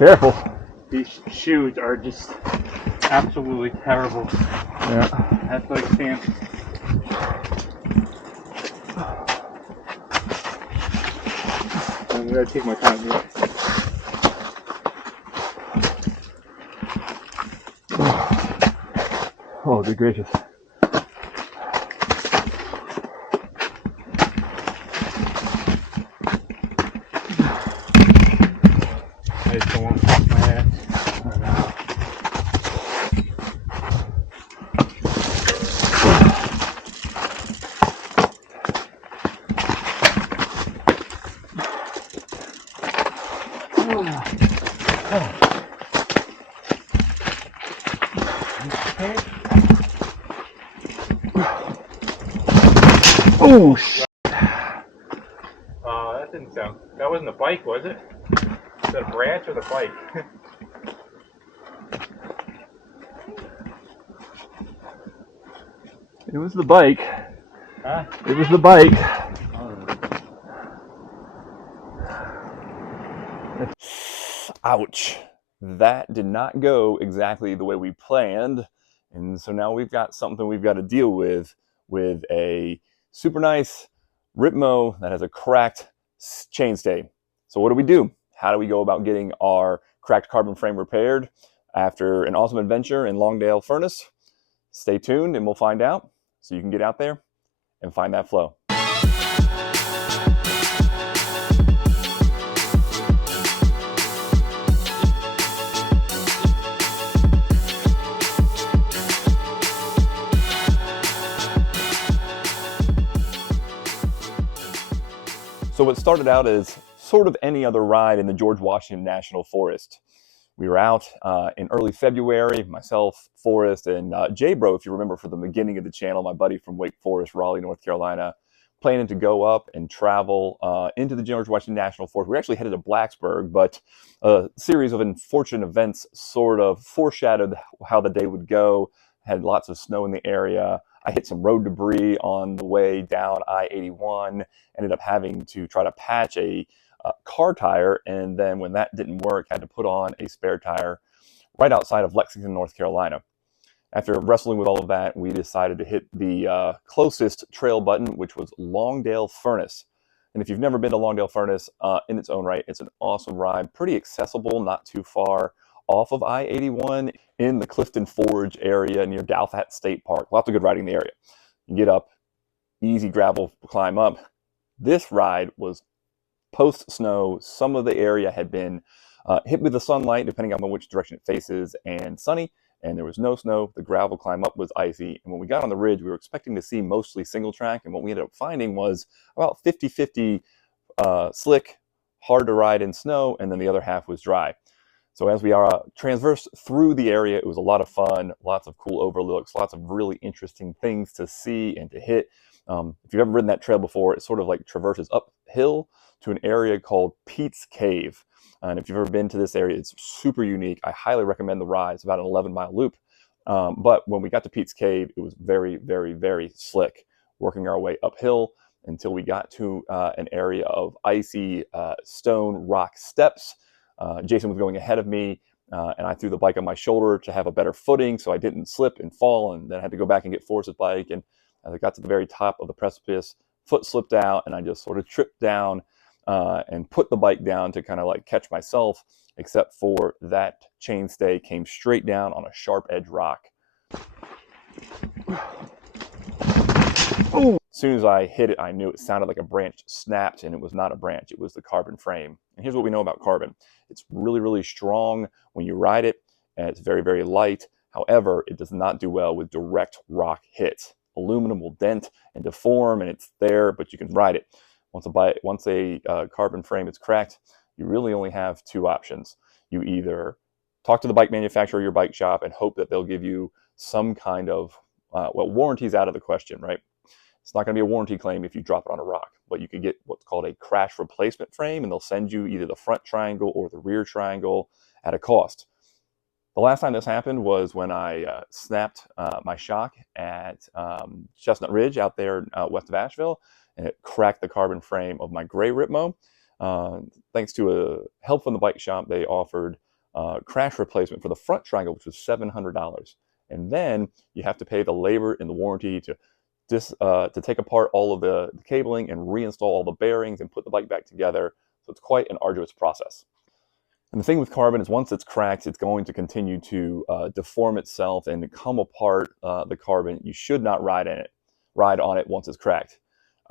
Careful. These shoes are just absolutely terrible. Yeah. That's what I can't. I'm gonna take my time here. Oh, good gracious. I just don't want to pop my ass. Oh, shit. That didn't sound. That wasn't a bike, was it? Was that a branch or the bike? It was the bike. Huh? It was the bike. Ouch. That did not go exactly the way we planned. And so now we've got something we've got to deal with a super nice Ripmo that has a cracked chainstay. So what do? How do we go about getting our cracked carbon frame repaired after an awesome adventure in Longdale Furnace? Stay tuned and we'll find out so you can get out there and find that flow. So what started out as sort of any other ride in the George Washington National Forest. We were out in early February, myself, Forrest, and J-Bro, if you remember from the beginning of the channel, my buddy from Wake Forest, Raleigh, North Carolina, planning to go up and travel into the George Washington National Forest. We actually headed to Blacksburg, but a series of unfortunate events sort of foreshadowed how the day would go. Had lots of snow in the area. I hit some road debris on the way down I-81, ended up having to try to patch a car tire, and then when that didn't work, had to put on a spare tire right outside of Lexington, North Carolina. After wrestling with all of that, we decided to hit the closest trail button, which was Longdale Furnace. And if you've never been to Longdale Furnace, in its own right, it's an awesome ride, pretty accessible, not too far off of I-81 in the Clifton Forge area near Dalfatch State Park. Lots of good riding in the area. You get up, easy gravel climb up. This ride was post-snow. Some of the area had been hit with the sunlight, depending on which direction it faces, and sunny, and there was no snow. The gravel climb up was icy, and when we got on the ridge, we were expecting to see mostly single track, and what we ended up finding was about 50-50 slick, hard to ride in snow, and then the other half was dry. So as we transversed through the area, it was a lot of fun, lots of cool overlooks, lots of really interesting things to see and to hit. If you've ever ridden that trail before, it sort of like traverses uphill to an area called Pete's Cave. And if you've ever been to this area, it's super unique. I highly recommend the ride. It's about an 11-mile loop. But when we got to Pete's Cave, it was very, very, very slick, working our way uphill until we got to an area of icy stone rock steps. Jason was going ahead of me, and I threw the bike on my shoulder to have a better footing so I didn't slip and fall, and then I had to go back and get Forrest's bike. And as I got to the very top of the precipice, foot slipped out, and I just sort of tripped down and put the bike down to kind of like catch myself, except for that chainstay came straight down on a sharp edge rock. Ooh. As soon as I hit it, I knew it sounded like a branch snapped, and it was not a branch. It was the carbon frame. And here's what we know about carbon. It's really, really strong when you ride it, and it's very, very light. However, it does not do well with direct rock hits. Aluminum will dent and deform, and it's there, but you can ride it. Once a carbon frame is cracked, you really only have two options. You either talk to the bike manufacturer or your bike shop and hope that they'll give you some kind of, warranty's out of the question, right? It's not going to be a warranty claim if you drop it on a rock, but you could get what's called a crash replacement frame, and they'll send you either the front triangle or the rear triangle at a cost. The last time this happened was when I snapped my shock at Chestnut Ridge out there west of Asheville, and it cracked the carbon frame of my gray Ripmo. Thanks to a help from the bike shop, they offered crash replacement for the front triangle, which was $700. And then you have to pay the labor and the warranty to take apart all of the cabling and reinstall all the bearings and put the bike back together. So it's quite an arduous process. And the thing with carbon is once it's cracked, it's going to continue to deform itself and come apart. The carbon, you should not ride on it once it's cracked.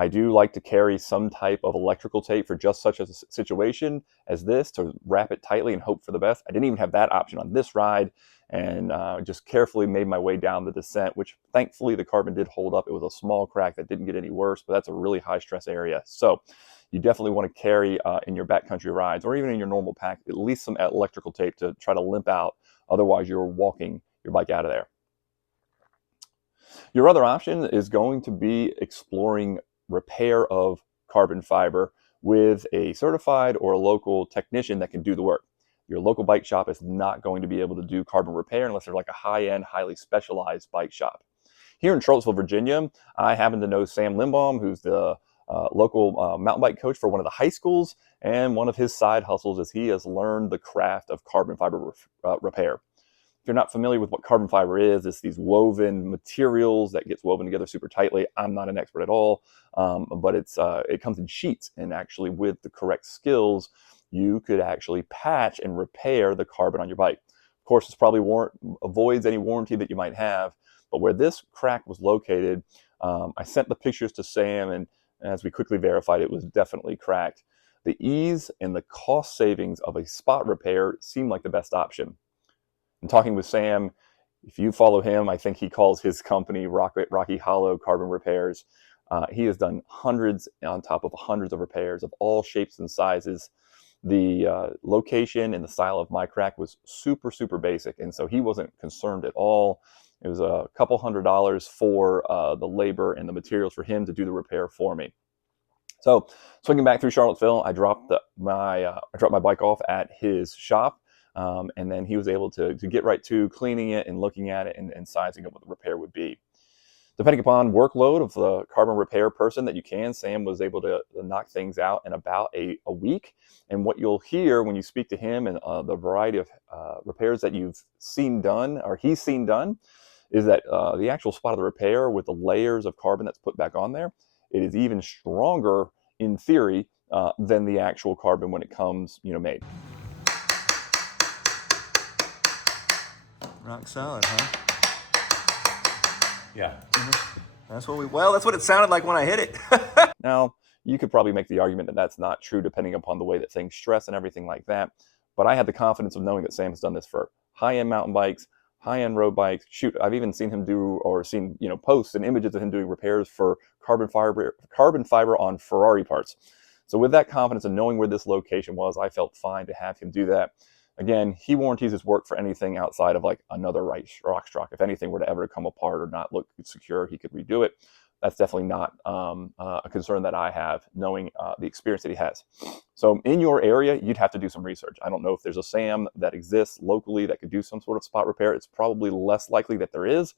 I do like to carry some type of electrical tape for just such a situation as this to wrap it tightly and hope for the best. I didn't even have that option on this ride, and just carefully made my way down the descent, which thankfully the carbon did hold up. It was a small crack that didn't get any worse, but that's a really high stress area. So you definitely want to carry in your backcountry rides or even in your normal pack at least some electrical tape to try to limp out. Otherwise, you're walking your bike out of there. Your other option is going to be exploring repair of carbon fiber with a certified or a local technician that can do the work. Your local bike shop is not going to be able to do carbon repair unless they're like a high-end, highly specialized bike shop. Here in Charlottesville, Virginia, I happen to know Sam Limbaum, who's the local mountain bike coach for one of the high schools, and one of his side hustles is he has learned the craft of carbon fiber repair. If you're not familiar with what carbon fiber is, it's these woven materials that gets woven together super tightly. I'm not an expert at all, but it comes in sheets, and actually with the correct skills, you could actually patch and repair the carbon on your bike. Of course, this probably avoids any warranty that you might have, but where this crack was located, I sent the pictures to Sam, and as we quickly verified, it was definitely cracked. The ease and the cost savings of a spot repair seemed like the best option. And talking with Sam, if you follow him, I think he calls his company Rocky Hollow Carbon Repairs. He has done hundreds on top of hundreds of repairs of all shapes and sizes. The location and the style of my crack was super, super basic, and so he wasn't concerned at all. It was a couple $100 for the labor and the materials for him to do the repair for me. So swinging back through Charlottesville, I dropped my bike off at his shop. And then he was able to get right to cleaning it and looking at it and sizing up what the repair would be. Depending upon workload of the carbon repair person that you can, Sam was able to knock things out in about a week. And what you'll hear when you speak to him and the variety of repairs that you've seen done or he's seen done is that the actual spot of the repair with the layers of carbon that's put back on there, it is even stronger in theory than the actual carbon when it comes made. Rock solid, huh? Yeah. That's what it sounded like when I hit it. Now, you could probably make the argument that that's not true depending upon the way that things stress and everything like that. But I had the confidence of knowing that Sam has done this for high-end mountain bikes, high-end road bikes. Shoot, I've even seen him do or seen posts and images of him doing repairs for carbon fiber on Ferrari parts. So with that confidence and knowing where this location was, I felt fine to have him do that. Again, he warranties his work for anything outside of like another rock stroke. If anything were to ever come apart or not look secure, he could redo it. That's definitely not a concern that I have, knowing the experience that he has. So in your area, you'd have to do some research. I don't know if there's a Sam that exists locally that could do some sort of spot repair. It's probably less likely that there is.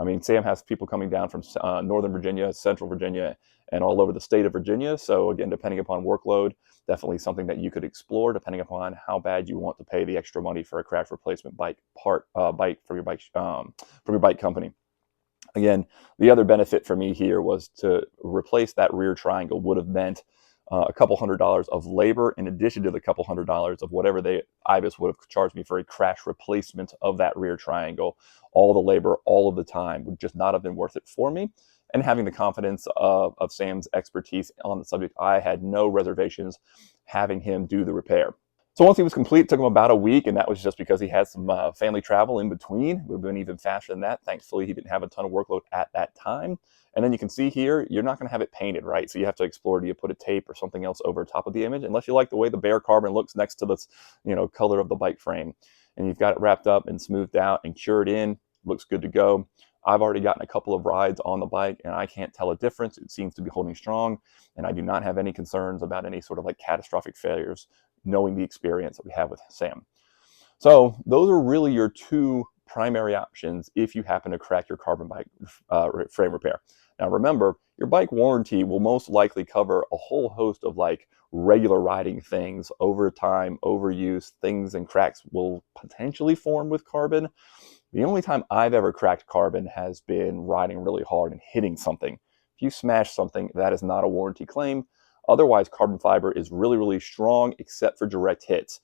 I mean, Sam has people coming down from Northern Virginia, Central Virginia, and all over the state of Virginia. So again, depending upon workload, definitely something that you could explore depending upon how bad you want to pay the extra money for a crash replacement bike from your bike company. Again, the other benefit for me here was to replace that rear triangle would have meant a couple $100 of labor in addition to the couple $100 of whatever IBIS would have charged me for a crash replacement of that rear triangle. All the labor, all of the time would just not have been worth it for me. And having the confidence of Sam's expertise on the subject, I had no reservations having him do the repair. So once he was complete, it took him about a week, and that was just because he had some family travel in between. It would have been even faster than that. Thankfully, he didn't have a ton of workload at that time. And then you can see here, you're not going to have it painted, right? So you have to explore, do you put a tape or something else over top of the image, unless you like the way the bare carbon looks next to this, color of the bike frame. And you've got it wrapped up and smoothed out and cured in. Looks good to go. I've already gotten a couple of rides on the bike, and I can't tell a difference. It seems to be holding strong, and I do not have any concerns about any sort of like catastrophic failures, knowing the experience that we have with Sam. So those are really your two primary options if you happen to crack your carbon bike frame repair. Now remember, your bike warranty will most likely cover a whole host of like regular riding things, over time, overuse, things and cracks will potentially form with carbon. The only time I've ever cracked carbon has been riding really hard and hitting something. If you smash something, that is not a warranty claim. Otherwise, carbon fiber is really, really strong except for direct hits.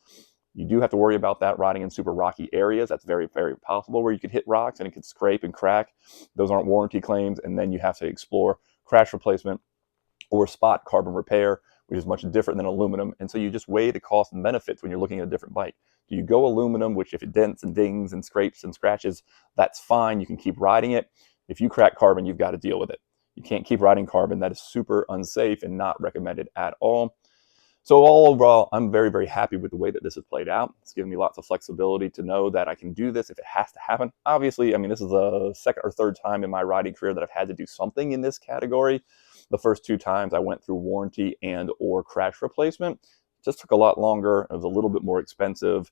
You do have to worry about that riding in super rocky areas. That's very, very possible where you could hit rocks and it could scrape and crack. Those aren't warranty claims. And then you have to explore crash replacement or spot carbon repair, which is much different than aluminum. And so you just weigh the costs and benefits when you're looking at a different bike. Do you go aluminum, which if it dents and dings and scrapes and scratches, that's fine. You can keep riding it. If you crack carbon, you've got to deal with it. You can't keep riding carbon. That is super unsafe and not recommended at all. So all overall, I'm very, very happy with the way that this has played out. It's given me lots of flexibility to know that I can do this if it has to happen. Obviously, I mean, this is the second or third time in my riding career that I've had to do something in this category. The first two times I went through warranty and or crash replacement. It just took a lot longer. It was a little bit more expensive,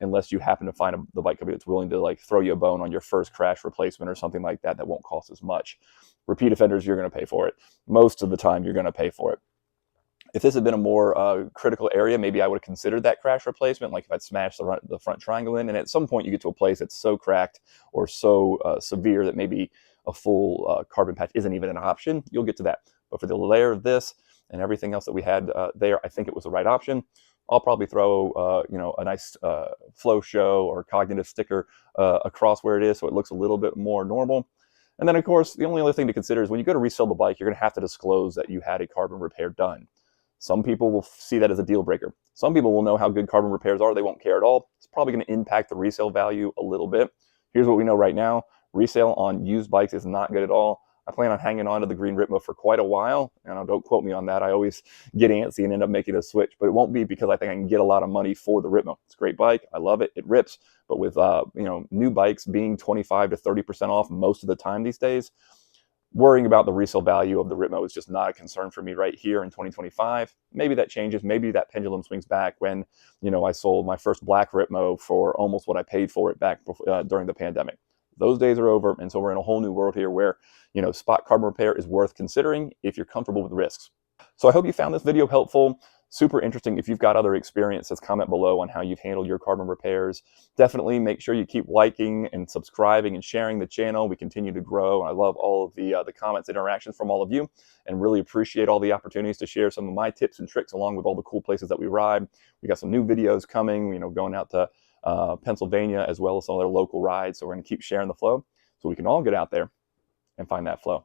unless you happen to find the bike company that's willing to like throw you a bone on your first crash replacement or something like that. That won't cost as much. Repeat offenders, you're going to pay for it. Most of the time, you're going to pay for it. If this had been a more critical area, maybe I would have considered that crash replacement, like if I'd smashed the front triangle in, and at some point you get to a place that's so cracked or so severe that maybe a full carbon patch isn't even an option, you'll get to that. But for the layer of this and everything else that we had there, I think it was the right option. I'll probably throw a nice FoCo or cognitive sticker across where it is so it looks a little bit more normal. And then, of course, the only other thing to consider is when you go to resell the bike, you're going to have to disclose that you had a carbon repair done. Some people will see that as a deal breaker. Some people will know how good carbon repairs are. They won't care at all. It's probably going to impact the resale value a little bit. Here's what we know right now. Resale on used bikes is not good at all. I plan on hanging on to the green Ritmo for quite a while. And don't quote me on that. I always get antsy and end up making a switch. But it won't be because I think I can get a lot of money for the Ritmo. It's a great bike. I love it. It rips. But with new bikes being 25 to 30% off most of the time these days, worrying about the resale value of the Ritmo is just not a concern for me right here in 2025. Maybe that changes. Maybe that pendulum swings back when, I sold my first black Ritmo for almost what I paid for it back during the pandemic. Those days are over. And so we're in a whole new world here where, spot carbon repair is worth considering if you're comfortable with the risks. So I hope you found this video helpful. Super interesting. If you've got other experiences, comment below on how you've handled your carbon repairs. Definitely make sure you keep liking and subscribing and sharing the channel. We continue to grow. I love all of the comments and interactions from all of you, and really appreciate all the opportunities to share some of my tips and tricks along with all the cool places that we ride. We got some new videos coming, going out to Pennsylvania as well as some other local rides. So we're going to keep sharing the flow so we can all get out there and find that flow.